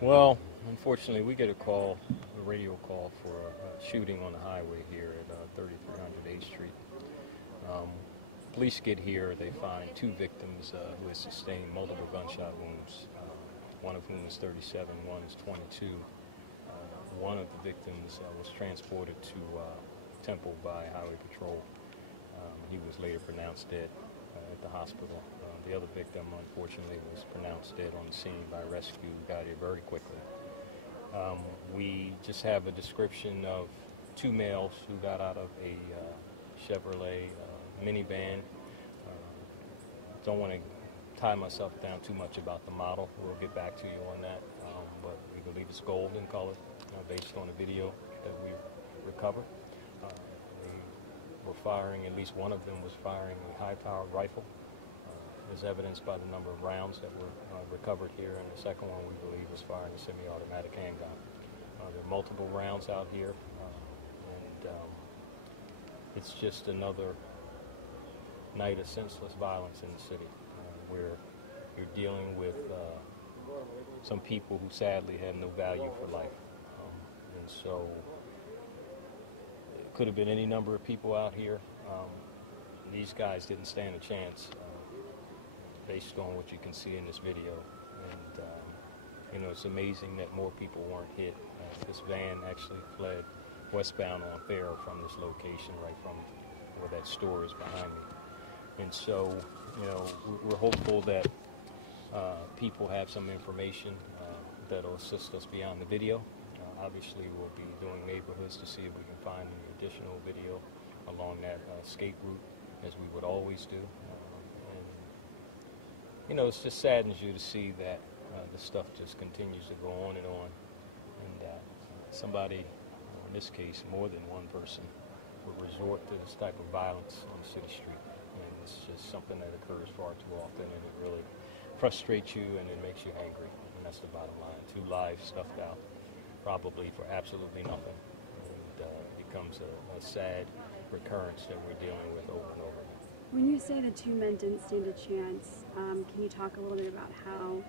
Well, unfortunately, we get a radio call for a shooting on the highway here at 3300 8th Street. Um, Police get here, they find two victims who had sustained multiple gunshot wounds, one of whom is 37, one is 22. One of the victims was transported to Temple by Highway Patrol. He was later pronounced dead at the hospital. The other victim, unfortunately, was pronounced dead on the scene by rescue, got here very quickly. We just have a description of two males who got out of a Chevrolet minivan. Don't want to tie myself down too much about the model. We'll get back to you on that. But we believe it's gold in color, based on the video that we recovered. They were firing, at least one of them was firing a high-powered rifle, as evidenced by the number of rounds that were recovered here, and the second one we believe was firing a semi-automatic handgun. There are multiple rounds out here, and it's just another night of senseless violence in the city, where you're dealing with some people who sadly had no value for life. And so it could have been any number of people out here. These guys didn't stand a chance based on what you can see in this video. And it's amazing that more people weren't hit. This van actually fled westbound on Farrell from this location, right from where that store is behind me. And so, we're hopeful that people have some information that'll assist us beyond the video. Obviously, we'll be doing neighborhoods to see if we can find any additional video along that escape route, as we would always do. And it just saddens you to see that this stuff just continues to go on, and that somebody, in this case, more than one person, would resort to this type of violence on the city street. And it's just something that occurs far too often, and it really frustrates you and it makes you angry. And that's the bottom line. Two lives stuffed out, probably for absolutely nothing. And it becomes a sad recurrence that we're dealing with over and over again. When you say the two men didn't stand a chance, can you talk a little bit about how,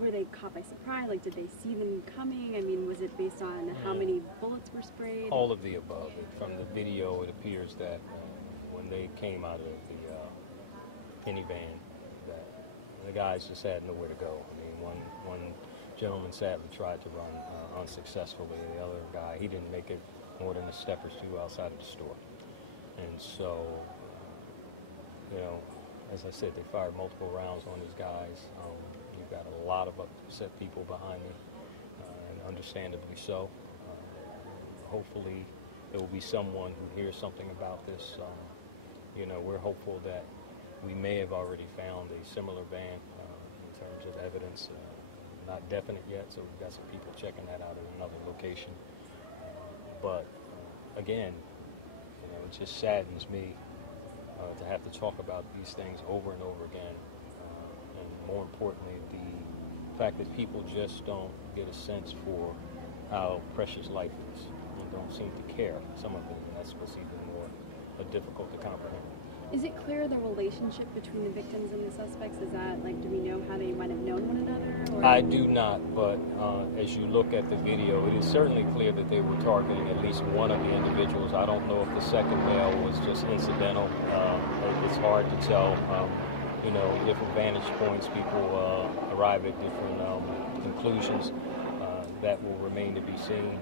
were they caught by surprise? Did they see them coming? I mean, was it based on how many bullets were sprayed? All of the above. From the video, it appears that when they came out of the minivan, that the guys just had nowhere to go. I mean, one gentleman sadly tried to run unsuccessfully. The other guy, he didn't make it more than a step or two outside of the store. And so, as I said, they fired multiple rounds on these guys. You've got a lot of upset people behind me, and understandably so. Hopefully, there will be someone who hears something about this. We're hopeful that we may have already found a similar van in terms of evidence. Not definite yet, so we've got some people checking that out in another location. But again, it just saddens me to have to talk about these things over and over again. And more importantly, the fact that people just don't get a sense for how precious life is and don't seem to care, some of it. And that's what's even more difficult to comprehend. Is it clear the relationship between the victims and the suspects? Is that, do we know how they might have known one another? Or? I do not, but as you look at the video, it is certainly clear that they were targeting at least one of the individuals. I don't know if the second male was just incidental. It's hard to tell. Different vantage points, people arrive at different conclusions. That will remain to be seen.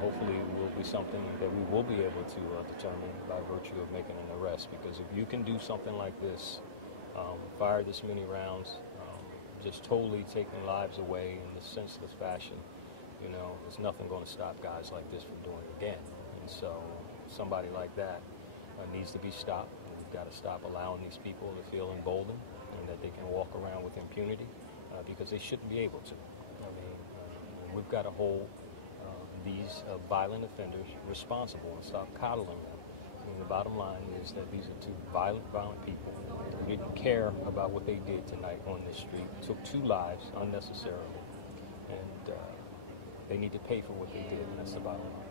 Hopefully it will be something that we will be able to determine by virtue of making an arrest, because if you can do something like this, fire this many rounds, just totally taking lives away in this senseless fashion, there's nothing going to stop guys like this from doing it again. And so somebody like that needs to be stopped. We've got to stop allowing these people to feel emboldened and that they can walk around with impunity, because they shouldn't be able to. I mean, we've got to hold these violent offenders responsible and stop coddling them. I mean, the bottom line is that these are two violent people who didn't care about what they did tonight on this street, took two lives unnecessarily, and they need to pay for what they did, and that's the bottom line.